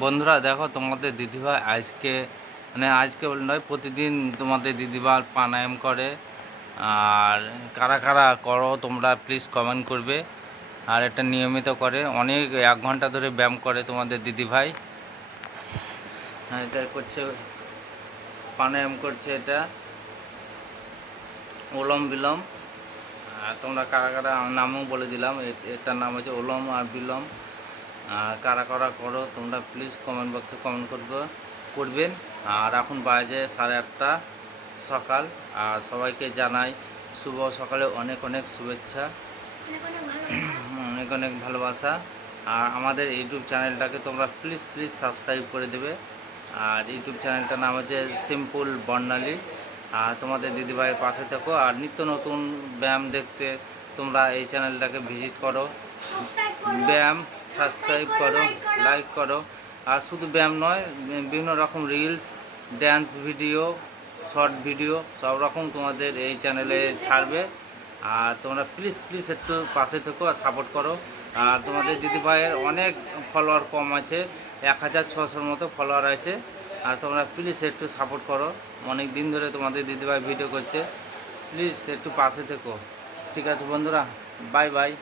বন্ধুরা দেখো, তোমাদের দিদিভাই আজকে আজকে বলে নয়, প্রতিদিন তোমাদের দিদিভাই প্রাণায়াম করে। আর কারা কারা করো তোমরা প্লিজ কমেন্ট করবে। আর এটা নিয়মিত করে, অনেক 1 ঘন্টা ধরে ব্যায়াম করে তোমাদের দিদিভাই। এটা করছে, প্রাণায়াম করছে, এটা ওলম বিলম। আর তোমরা কারা কারা, নামও বলে দিলাম, এটার নাম হচ্ছে ওলম আর বিলম। আর কারা কারা করো তোমরা প্লিজ কমেন্ট বক্সে কমেন্ট করবেন। আর এখন বাজে 8:30 সকাল। আর সবাইকে জানাই শুভ সকালে অনেক অনেক শুভেচ্ছা, অনেক অনেক ভালোবাসা। আর আমাদের ইউটিউব চ্যানেলটাকে তোমরা প্লিজ প্লিজ সাবস্ক্রাইব করে দেবে। আর ইউটিউব চ্যানেলটার নাম হচ্ছে সিম্পল বর্ণালী। আর তোমাদের দিদিভাইয়ের পাশে থেকো। আর নিত্য নতুন ব্যায়াম দেখতে তোমরা এই চ্যানেলটাকে ভিজিট করো, ব্যায়াম সাবস্ক্রাইব করো, লাইক করো। আর শুধু ব্যায়াম নয়, বিভিন্ন রকম reels, dance video, short video সব রকম তোমাদের এই চ্যানেলে ছাড়বে। আর তোমরা প্লিজ প্লিজ একটু পাশে থেকো আর সাপোর্ট করো। আর তোমাদের দিদিভাইয়ের অনেক ফলোয়ার কম আছে, 1600 মতো ফলোয়ার আছে। আর তোমরা প্লিজ একটু সাপোর্ট করো, অনেক দিন ধরে তোমাদের দিদিভাই ভিডিও করছে, প্লিজ একটু পাশে থেকো। ঠিক আছে বন্ধুরা, বাই বাই।